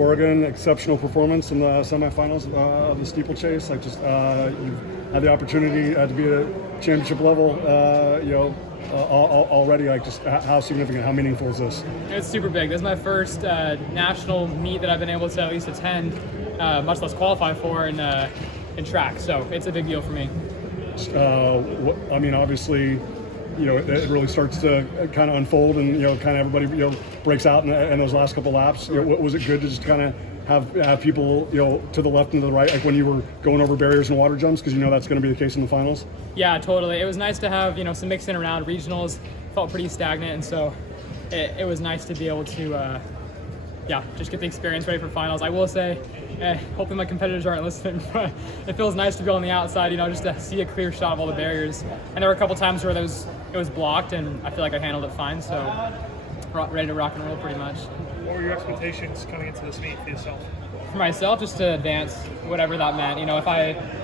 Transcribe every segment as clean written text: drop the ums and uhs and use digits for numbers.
Corrigan, exceptional performance in the semifinals of the Steeplechase. You've had the opportunity to be at a championship level, already. How significant, how meaningful is this? It's super big. This is my first national meet that I've been able to at least attend, much less qualify for in track. So it's a big deal for me. Obviously, it really starts to kind of unfold, and kind of everybody breaks out in those last couple laps. Was it good to just kind of have people to the left and to the right, like when you were going over barriers and water jumps, because that's going to be the case in the finals? Yeah, totally. It was nice to have some mixing around. Regionals felt pretty stagnant, and so it was nice to be able to just get the experience ready for finals. I will say, hoping my competitors aren't listening, but it feels nice to be on the outside, just to see a clear shot of all the barriers. And there were a couple times where it was blocked, and I feel like I handled it fine, so ready to rock and roll pretty much. What were your expectations coming into this meet for yourself? For myself, just to advance, whatever that meant.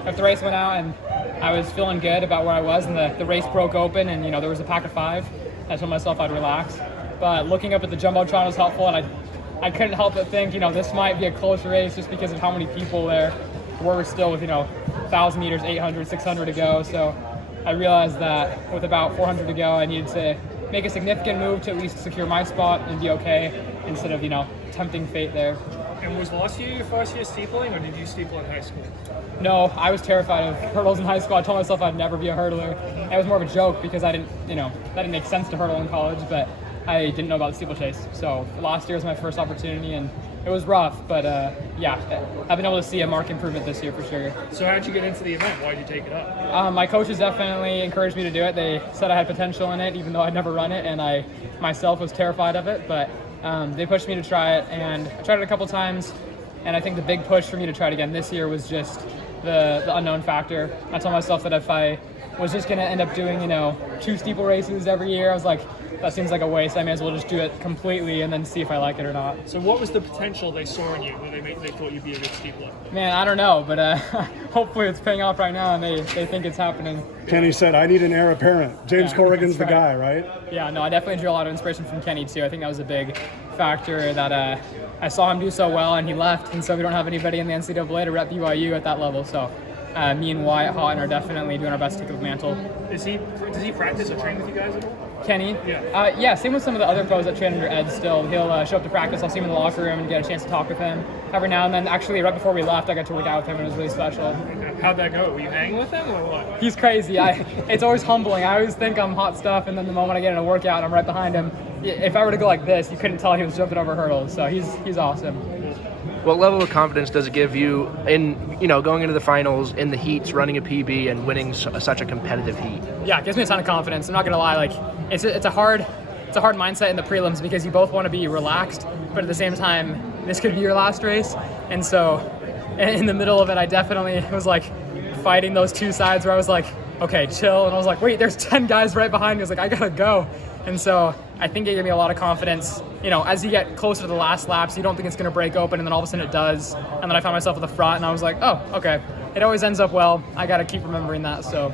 If the race went out and I was feeling good about where I was, and the race broke open, and there was a pack of 5, I told myself I'd relax. But looking up at the Jumbotron was helpful, and I couldn't help but think, this might be a close race just because of how many people there were still with 1,000 meters, 800, 600 to go. So I realized that with about 400 to go, I needed to make a significant move to at least secure my spot and be okay, instead of tempting fate there. And was last year your first year steepling, or did you steeple in high school? No, I was terrified of hurdles in high school. I told myself I'd never be a hurdler. It was more of a joke because I didn't, that didn't make sense to hurdle in college, but I didn't know about the steeplechase. So last year was my first opportunity, and it was rough, but I've been able to see a marked improvement this year for sure. So how'd you get into the event? Why'd you take it up? My coaches definitely encouraged me to do it. They said I had potential in it, even though I'd never run it, and I myself was terrified of it, but they pushed me to try it, and I tried it a couple times, and I think the big push for me to try it again this year was just the unknown factor. I told myself that if I was just going to end up doing, 2 steeple races every year, I was like, that seems like a waste. I may as well just do it completely and then see if I like it or not. So what was the potential they saw in you when they thought you'd be a good steepler? Man, I don't know, but hopefully it's paying off right now, and they think it's happening. Kenny said, I need an heir apparent. James Corrigan's the guy, right? Yeah, no, I definitely drew a lot of inspiration from Kenny, too. I think that was a big factor that I saw him do so well, and he left, and so we don't have anybody in the NCAA to rep BYU at that level. So me and Wyatt Houghton are definitely doing our best to take up the mantle. Does he practice or train with you guys at all? Kenny? Yeah. Same with some of the other pros that train under Ed still. He'll show up to practice. I'll see him in the locker room and get a chance to talk with him every now and then. Actually, right before we left, I got to work out with him, and it was really special. How'd that go? Were you hanging with him or what? He's crazy. It's always humbling. I always think I'm hot stuff, and then the moment I get in a workout, I'm right behind him. If I were to go like this, you couldn't tell he was jumping over hurdles. So he's awesome. What level of confidence does it give you in, going into the finals, in the heats, running a PB, and winning such a competitive heat? Yeah, it gives me a ton of confidence. I'm not gonna lie. It's a hard mindset in the prelims because you both want to be relaxed, but at the same time, this could be your last race. And so, in the middle of it, I definitely was fighting those two sides where I was like, okay, chill, and I was like, wait, there's 10 guys right behind me. I was like, I gotta go. And so I think it gave me a lot of confidence. As you get closer to the last laps, you don't think it's going to break open, and then all of a sudden it does. And then I found myself at the front, and I was like, oh, okay. It always ends up well. I got to keep remembering that. So